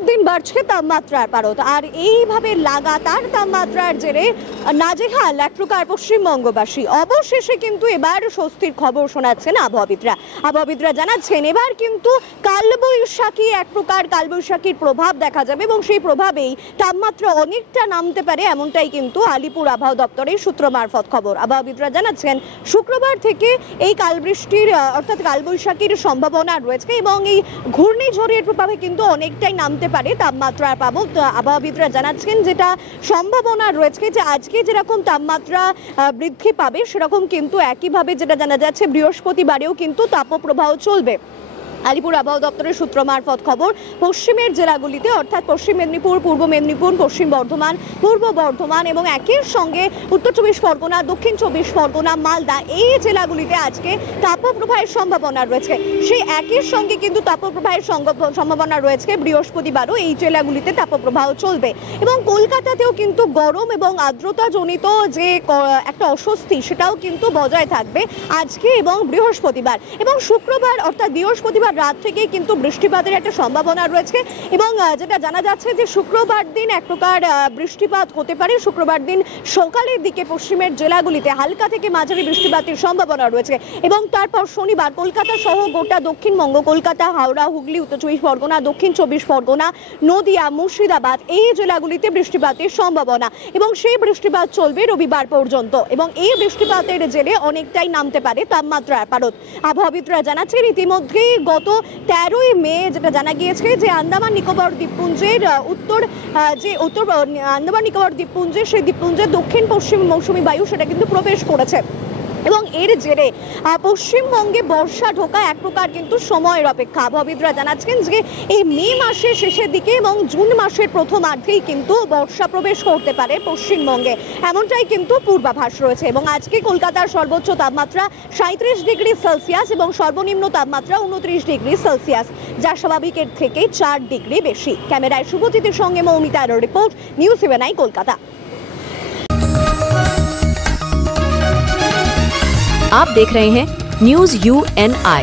পর দিন বাড়ছে তাপমাত্রার পারদ, আর এইভাবে লাগাতার তাপমাত্রার জেরে নাজেহাল এক প্রকার পশ্চিমবঙ্গবাসী। অবশেষে কিন্তু এবার স্বস্তির খবর শোনাচ্ছেন আবহাওয়াবিদরা জানাচ্ছেন এবার কিন্তু কালবৈশাখী, এক প্রকার কালবৈশাখীর প্রভাব দেখা যাবে এবং সেই প্রভাবেই তাপমাত্রা অনেকটা নামতে পারে, এমনটাই কিন্তু আলিপুর আবহাওয়া দপ্তরের সূত্র মারফত খবর। আবহাওয়াবিদরা জানাচ্ছেন শুক্রবার থেকে এই কালবৃষ্টির অর্থাৎ কালবৈশাখীর সম্ভাবনা রয়েছে এবং এই ঘূর্ণিঝড়ের প্রভাবে কিন্তু অনেকটাই নামতে পারে তাপমাত্রার পাবো। আবহাওয়াবিদরা জানাচ্ছেন যেটা সম্ভাবনা রয়েছে যে আজকে যেরকম তাপমাত্রা বৃদ্ধি পাবে সেরকম কিন্তু একইভাবে যেটা জানা যাচ্ছে বৃহস্পতিবারেও কিন্তু তাপপ্রবাহ চলবে। আলিপুর আবহাওয়া দপ্তরের সূত্র মারফত খবর, পশ্চিমের জেলাগুলিতে অর্থাৎ পশ্চিম মেদিনীপুর, পূর্ব মেদিনীপুর, পশ্চিম বর্ধমান, পূর্ব বর্ধমান এবং একই সঙ্গে উত্তর চব্বিশ পরগনা, দক্ষিণ চব্বিশ পরগনা, মালদা এই জেলাগুলিতে আজকে তাপপ্রবাহের সম্ভাবনা রয়েছে। সেই একই সঙ্গে কিন্তু তাপপ্রবাহের সম্ভাবনা রয়েছে বৃহস্পতিবারও এই জেলাগুলিতে তাপপ্রবাহ চলবে এবং কলকাতাতেও কিন্তু গরম এবং আর্দ্রতাজনিত যে একটা অস্বস্তি সেটাও কিন্তু বজায় থাকবে আজকে এবং বৃহস্পতিবার এবং শুক্রবার অর্থাৎ বৃহস্পতিবার রাত থেকেই কিন্তু বৃষ্টিপাতের একটা সম্ভাবনা রয়েছে এবং যেটা জানা যাচ্ছে যে শুক্রবার দিন এক প্রকার বৃষ্টিপাত হতে পারে। শুক্রবার দিন সকালের দিকে পশ্চিমের জেলাগুলিতে হালকা থেকে মাঝারি বৃষ্টিপাতের সম্ভাবনা রয়েছে এবং তারপর শনিবার কলকাতা সহ গোটা দক্ষিণবঙ্গ, কলকাতা, হাওড়া, হুগলি, উত্তর চব্বিশ পরগনা, দক্ষিণ চব্বিশ পরগনা, নদিয়া, মুর্শিদাবাদ এই জেলাগুলিতে বৃষ্টিপাতের সম্ভাবনা এবং সেই বৃষ্টিপাত চলবে রবিবার পর্যন্ত এবং এই বৃষ্টিপাতের জেরে অনেকটাই নামতে পারে তাপমাত্রার পারদ। আবহাওয়াবিদরা জানাচ্ছেন ইতিমধ্যেই গত 13ই মে যেটা জানা গিয়েছে যে আন্দামান নিকোবর দ্বীপপুঞ্জের উত্তর আন্দামান নিকোবর দ্বীপপুঞ্জের সেই দ্বীপপুঞ্জের দক্ষিণ পশ্চিম মৌসুমী বায়ু সেটা কিন্তু প্রবেশ করেছে এবং এর জেরে পশ্চিমবঙ্গে বর্ষা ঢোকা এক প্রকার কিন্তু সময়ের অপেক্ষা। আবহাওয়াবিদরা জানাচ্ছেন যে এই মে মাসের শেষের দিকে এবং জুন মাসের প্রথমার্ধেই কিন্তু বর্ষা প্রবেশ করতে পারে পশ্চিমবঙ্গে, এমনটাই কিন্তু পূর্বাভাস রয়েছে এবং আজকে কলকাতার সর্বোচ্চ তাপমাত্রা 37 ডিগ্রি সেলসিয়াস এবং সর্বনিম্ন তাপমাত্রা 29 ডিগ্রি সেলসিয়াস, যা স্বাভাবিকের থেকে 4 ডিগ্রি বেশি। ক্যামেরায় শুভজিতের সঙ্গে মৌমিতার রিপোর্ট, নিউজ 7 কলকাতা। आप देख रहे हैं न्यूज UNI।